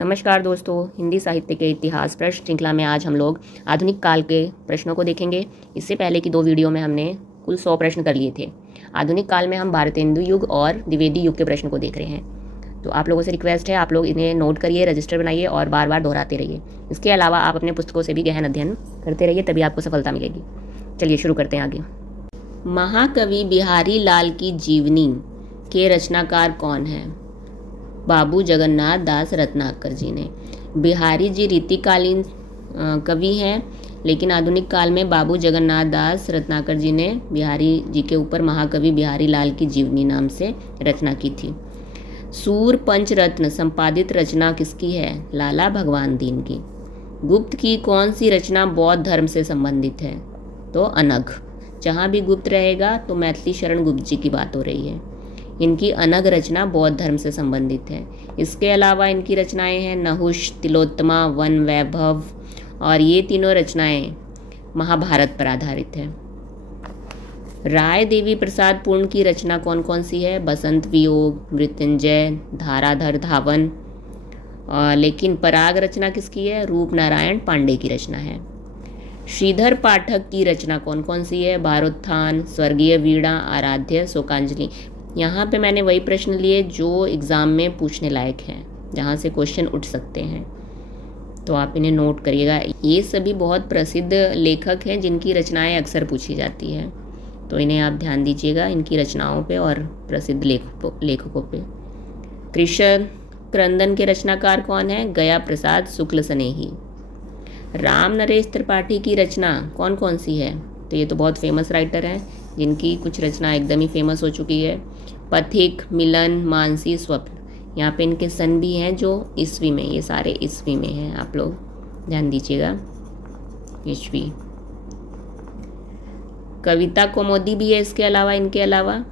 नमस्कार दोस्तों, हिंदी साहित्य के इतिहास प्रश्न श्रृंखला में आज हम लोग आधुनिक काल के प्रश्नों को देखेंगे। इससे पहले की 2 वीडियो में हमने कुल 100 प्रश्न कर लिए थे। आधुनिक काल में हम भारतेंदु युग और द्विवेदी युग के प्रश्न को देख रहे हैं। तो आप लोगों से रिक्वेस्ट है, आप लोग इन्हें नोट करिए, रजिस्टर बनाइए और बार बार दोहराते रहिए। इसके अलावा आप अपने पुस्तकों से भी गहन अध्ययन करते रहिए, तभी आपको सफलता मिलेगी। चलिए शुरू करते हैं आगे। महाकवि बिहारी लाल की जीवनी के रचनाकार कौन है? बाबू जगन्नाथ दास रत्नाकर जी ने। बिहारी जी रीतिकालीन कवि हैं, लेकिन आधुनिक काल में बाबू जगन्नाथ दास रत्नाकर जी ने बिहारी जी के ऊपर महाकवि बिहारी लाल की जीवनी नाम से रचना की थी। सूर पंचरत्न संपादित रचना किसकी है? लाला भगवान दीन की। गुप्त की कौन सी रचना बौद्ध धर्म से संबंधित है? तो अनघ। जहाँ भी गुप्त रहेगा तो मैथिली शरण गुप्त जी की बात हो रही है। इनकी अनघ रचना बौद्ध धर्म से संबंधित है। इसके अलावा इनकी रचनाएं हैं नहुष, तिलोत्तमा, वन वैभव, और ये तीनों रचनाएं महाभारत पर आधारित है। राय देवी प्रसाद पूर्ण की रचना कौन कौन सी है? बसंत वियोग, मृत्युंजय, धाराधर धावन। लेकिन पराग रचना किसकी है? रूप नारायण पांडे की रचना है। श्रीधर पाठक की रचना कौन कौन सी है? बारोत्थान, स्वर्गीय वीणा, आराध्य, शोकांजलि। यहाँ पे मैंने वही प्रश्न लिए जो एग्ज़ाम में पूछने लायक हैं, जहाँ से क्वेश्चन उठ सकते हैं, तो आप इन्हें नोट करिएगा। ये सभी बहुत प्रसिद्ध लेखक हैं जिनकी रचनाएं अक्सर पूछी जाती हैं, तो इन्हें आप ध्यान दीजिएगा, इनकी रचनाओं पे और प्रसिद्ध लेखकों पे। कृष्ण क्रंदन के रचनाकार कौन है? गया प्रसाद शुक्ल स्नेही। राम नरेश त्रिपाठी की रचना कौन कौन सी है? तो ये तो बहुत फेमस राइटर हैं, जिनकी कुछ रचना एकदम ही फेमस हो चुकी है। पथिक, मिलन, मानसी, स्वप्न। यहाँ पे इनके सन भी हैं जो ईस्वी में, ये सारे ईस्वी में हैं, आप लोग ध्यान दीजिएगा, ईस्वी। कविता कौमुदी भी है इसके अलावा, इनके अलावा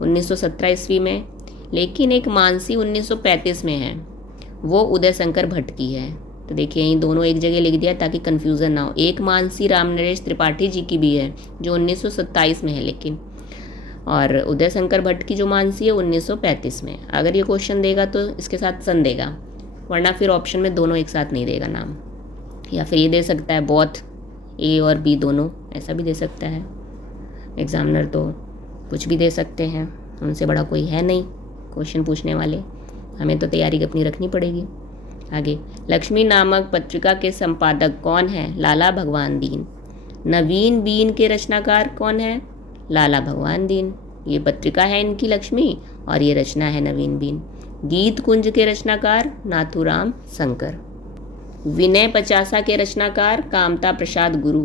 1917 ईस्वी में। लेकिन एक मानसी 1935 में है, वो उदय शंकर भट्ट की है। तो देखिए यही दोनों एक जगह लिख दिया ताकि कन्फ्यूज़न ना हो। एक मानसी राम नरेश त्रिपाठी जी की भी है जो 1927 में है, लेकिन और उदय शंकर भट्ट की जो मानसी है 1935 में। अगर ये क्वेश्चन देगा तो इसके साथ सन देगा, वरना फिर ऑप्शन में दोनों एक साथ नहीं देगा नाम। या फिर ये दे सकता है बोथ, ए और बी दोनों, ऐसा भी दे सकता है। एग्जामिनर तो कुछ भी दे सकते हैं, उनसे बड़ा कोई है नहीं क्वेश्चन पूछने वाले, हमें तो तैयारी अपनी रखनी पड़ेगी। आगे, लक्ष्मी नामक पत्रिका के संपादक कौन है? लाला भगवान दीन। नवीन बीन के रचनाकार कौन है? लाला भगवान दीन। ये पत्रिका है इनकी लक्ष्मी, और ये रचना है नवीन बीन। गीत कुंज के रचनाकार नाथूराम शंकर। विनय पचासा के रचनाकार कामता प्रसाद गुरु।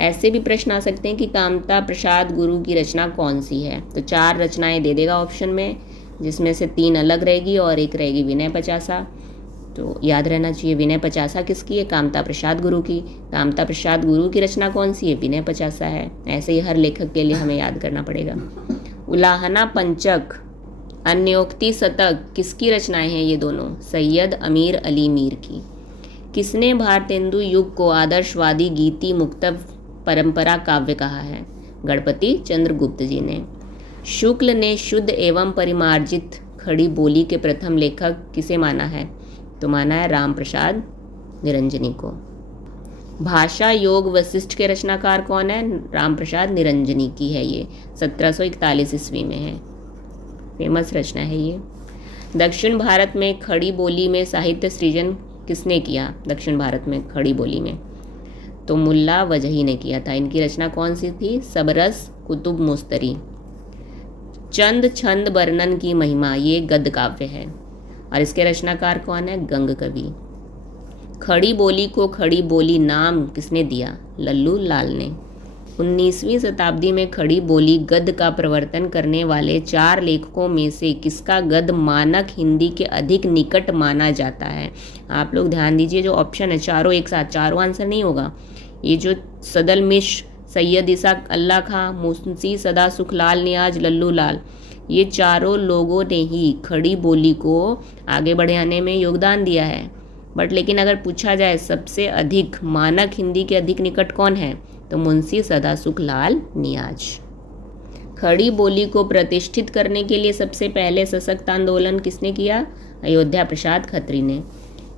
ऐसे भी प्रश्न आ सकते हैं कि कामता प्रसाद गुरु की रचना कौन सी है? तो 4 रचनाएं दे देगा ऑप्शन में, जिसमें से 3 अलग रहेगी और एक रहेगी विनय पचासा। तो याद रहना चाहिए विनय पचासा किसकी है? कामता प्रसाद गुरु की। कामता प्रसाद गुरु की रचना कौन सी है? विनय पचासा है। ऐसे ही हर लेखक के लिए हमें याद करना पड़ेगा। उलाहना पंचक, अन्योक्ति शतक किसकी रचनाएं हैं ये दोनों? सैयद अमीर अली मीर की। किसने भारतेंदु युग को आदर्शवादी गीति मुक्त परंपरा काव्य कहा है? गणपति चंद्र गुप्त जी ने। शुक्ल ने शुद्ध एवं परिमार्जित खड़ी बोली के प्रथम लेखक किसे माना है? तो माना है राम प्रसाद निरंजनी को। भाषा योग वशिष्ठ के रचनाकार कौन है? राम प्रसाद निरंजनी की है ये, 1741 ईस्वी में है, फेमस रचना है ये। दक्षिण भारत में खड़ी बोली में साहित्य सृजन किसने किया? दक्षिण भारत में खड़ी बोली में तो मुल्ला वजही ने किया था। इनकी रचना कौन सी थी? सबरस कुतुब मुस्तरी। चंद छंद वर्णन की महिमा, ये गद्य काव्य है, और इसके रचनाकार कौन है? गंग कवि। खड़ी बोली को खड़ी बोली नाम किसने दिया? लल्लू लाल ने। 19वीं शताब्दी में खड़ी बोली गद्य का प्रवर्तन करने वाले 4 लेखकों में से किसका गद्य मानक हिंदी के अधिक निकट माना जाता है? आप लोग ध्यान दीजिए, जो ऑप्शन है चारों एक साथ, चारों आंसर नहीं होगा। ये जो सदल मिश्र, सैयद इसाक अल्लाह खां, मुंशी सदा सुखलाल नियाज, लल्लू लाल, ये चारों लोगों ने ही खड़ी बोली को आगे बढ़ाने में योगदान दिया है। बट लेकिन अगर पूछा जाए सबसे अधिक मानक हिंदी के अधिक निकट कौन है, तो मुंशी सदा सुखलाल नियाज। खड़ी बोली को प्रतिष्ठित करने के लिए सबसे पहले सशक्त आंदोलन किसने किया? अयोध्या प्रसाद खत्री ने।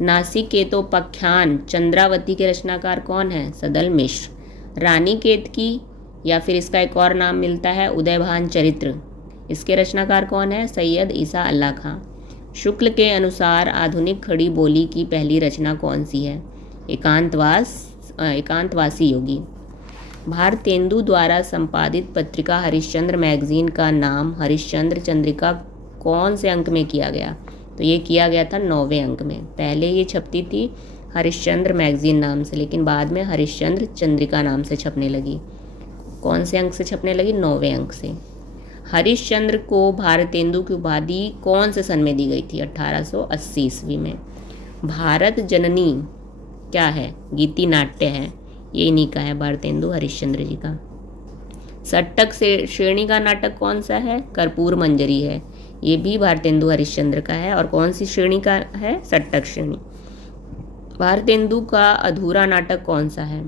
नासिकेतोपाख्यान चंद्रावती के रचनाकार कौन है? सदल मिश्र। रानीकेतकी या फिर इसका एक और नाम मिलता है उदयभान चरित्र, इसके रचनाकार कौन है? सैयद ईसा अल्लाह खां। शुक्ल के अनुसार आधुनिक खड़ी बोली की पहली रचना कौन सी है? एकांतवासी योगी। भारतेंदु द्वारा संपादित पत्रिका हरिश्चंद्र मैगजीन का नाम हरिश्चंद्र चंद्रिका कौन से अंक में किया गया? तो ये किया गया था 9वें अंक में। पहले ये छपती थी हरिश्चंद्र मैगजीन नाम से, लेकिन बाद में हरिश्चंद्र चंद्रिका नाम से छपने लगी। कौन से अंक से छपने लगी? 9वें अंक से। हरिश्चंद्र को भारतेंदु की उपाधि कौन से सन में दी गई थी? 1880 ईस्वी में। भारत जननी क्या है? गीति नाट्य है, ये इन्हीं का है, भारतेंदु हरिश्चंद्र जी का। सट्टक से श्रेणी का नाटक कौन सा है? कर्पूर मंजरी है, ये भी भारतेंदु हरिश्चंद्र का है। और कौन सी श्रेणी का है? सट्टक श्रेणी। भारतेंदु का अधूरा नाटक कौन सा है?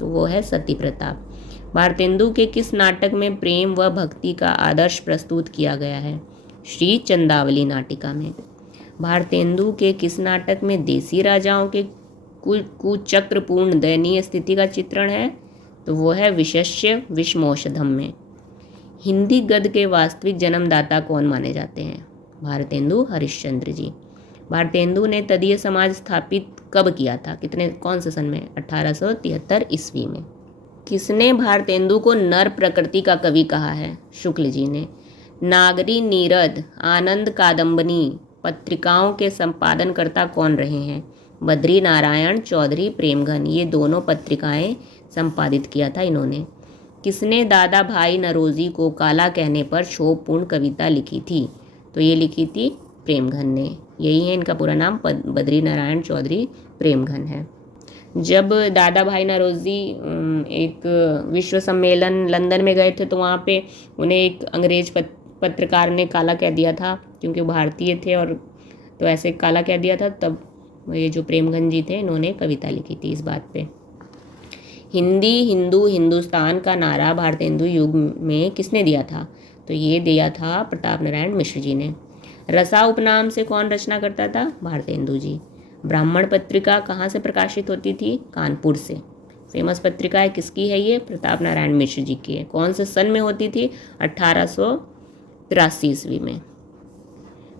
तो वो है सती प्रताप। भारतेंदु के किस नाटक में प्रेम व भक्ति का आदर्श प्रस्तुत किया गया है? श्री चंदावली नाटिका में। भारतेंदु के किस नाटक में देसी राजाओं के कुचक्रपूर्ण दयनीय स्थिति का चित्रण है? तो वो है विशस्य विषमोषधम में। हिंदी गद्य के वास्तविक जन्मदाता कौन माने जाते हैं? भारतेंदु हरिश्चंद्र जी। भारतेंदु ने तदीय समाज स्थापित कब किया था? कौन से सन में? 1873 ईस्वी में। किसने भारतेंदु को नर प्रकृति का कवि कहा है? शुक्ल जी ने। नागरी नीरद, आनंद कादम्बनी पत्रिकाओं के संपादनकर्ता कौन रहे हैं? बद्री नारायण चौधरी प्रेमघन, ये दोनों पत्रिकाएं संपादित किया था इन्होंने। किसने दादा भाई नरोजी को काला कहने पर क्षोभपूर्ण कविता लिखी थी? तो ये लिखी थी प्रेमघन ने। यही है इनका पूरा नाम, बद्री नारायण चौधरी प्रेमघन है। जब दादा भाई नरोजी एक विश्व सम्मेलन लंदन में गए थे, तो वहाँ पे उन्हें एक अंग्रेज पत्रकार ने काला कह दिया था, क्योंकि वो भारतीय थे, और तो ऐसे काला कह दिया था। तब ये जो प्रेमघन जी थे, इन्होंने कविता लिखी थी इस बात पे। हिंदी हिंदू हिंदुस्तान का नारा भारतेंदु युग में किसने दिया था? तो ये दिया था प्रताप नारायण मिश्र जी ने। रसा उपनाम से कौन रचना करता था? भारतेंदु जी। ब्राह्मण पत्रिका कहाँ से प्रकाशित होती थी? कानपुर से। फेमस पत्रिका है, किसकी है ये? प्रताप नारायण मिश्र जी की है। कौन से सन में होती थी? 1883 ईस्वी में।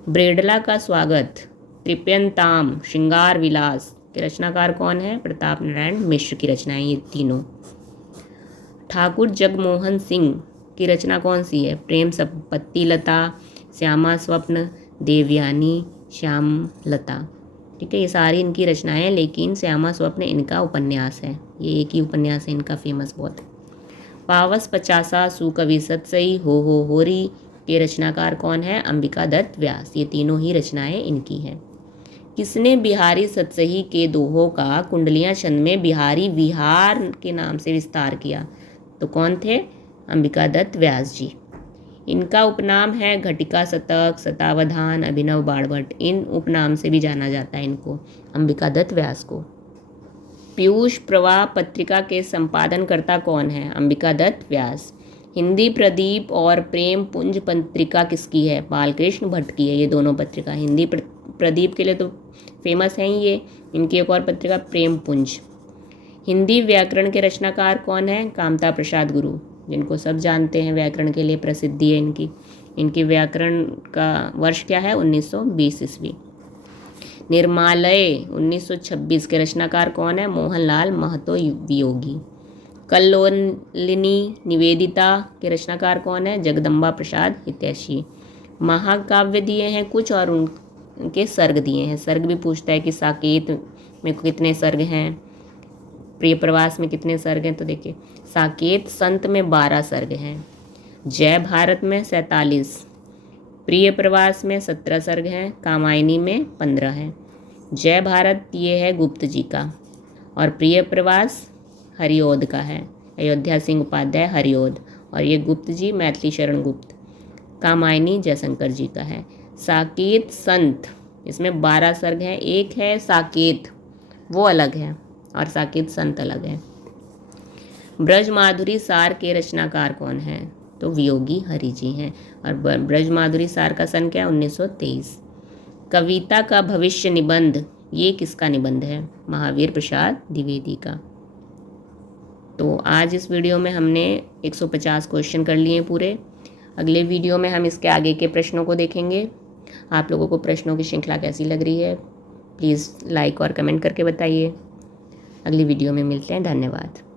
ब्रेडला का स्वागत, त्रिप्यंताम, श्रृंगार विलास के रचनाकार कौन है? प्रताप नारायण मिश्र की रचनाएं ये तीनों। ठाकुर जगमोहन सिंह की रचना कौन सी है? प्रेम संपत्ति लता, श्यामा स्वप्न, देवयानी, श्याम लता। ठीक है, ये सारी इनकी रचनाएं हैं, लेकिन श्यामा स्वप्न इनका उपन्यास है, ये एक ही उपन्यास है इनका, फेमस बहुत। पावस पचासा सुकवि सतसई हो होरी के रचनाकार कौन है? अंबिका दत्त व्यास। ये तीनों ही रचनाएं इनकी हैं। किसने बिहारी सतसही के दोहों का कुंडलियां छंद में बिहारी विहार के नाम से विस्तार किया? तो कौन थे? अंबिका दत्त व्यास जी। इनका उपनाम है घटिका शतक, शतावधान, अभिनव बाणभट्ट। इन उपनाम से भी जाना जाता है इनको, अंबिका दत्त व्यास को। पीयूष प्रवाह पत्रिका के संपादनकर्ता कौन है? अंबिका दत्त व्यास। हिंदी प्रदीप और प्रेम पुंज पत्रिका किसकी है? बालकृष्ण भट्ट की है ये दोनों पत्रिका। हिंदी प्रदीप के लिए तो फेमस हैं ये, इनकी एक और पत्रिका प्रेम पुंज। हिंदी व्याकरण के रचनाकार कौन है? कामता प्रसाद गुरु, जिनको सब जानते हैं, व्याकरण के लिए प्रसिद्धि है इनकी। इनकी व्याकरण का वर्ष क्या है? 1920 ईस्वी। निर्मालय 1926 के रचनाकार कौन है? मोहनलाल महतो वियोगी। कल्लोलिनी निवेदिता के रचनाकार कौन है? जगदम्बा प्रसाद हितैषी। महाकाव्य दिए हैं कुछ और उनके सर्ग दिए हैं। सर्ग भी पूछता है कि साकेत में कितने सर्ग हैं, प्रिय प्रवास में कितने सर्ग हैं। तो देखिए, साकेत संत में 12 सर्ग हैं, जय भारत में 47, प्रिय प्रवास में 17 सर्ग हैं, कामायनी में 15 हैं। जय भारत ये है गुप्त जी का, और प्रिय प्रवास हरिओद का है, अयोध्या सिंह उपाध्याय हरिओद, और ये गुप्त जी मैथिली शरण गुप्त। कामायनी जयशंकर जी का है। साकेत संत, इसमें 12 सर्ग हैं। एक है साकेत, वो अलग है, और साकेत संत अलग है। ब्रज माधुरी सार के रचनाकार कौन है? तो वियोगी हरि जी हैं। और ब्रज माधुरी सार का सन क्या है? 1923। कविता का भविष्य निबंध ये किसका निबंध है? महावीर प्रसाद द्विवेदी का। तो आज इस वीडियो में हमने 150 क्वेश्चन कर लिए पूरे। अगले वीडियो में हम इसके आगे के प्रश्नों को देखेंगे। आप लोगों को प्रश्नों की श्रृंखला कैसी लग रही है, प्लीज़ लाइक और कमेंट करके बताइए। अगली वीडियो में मिलते हैं। धन्यवाद।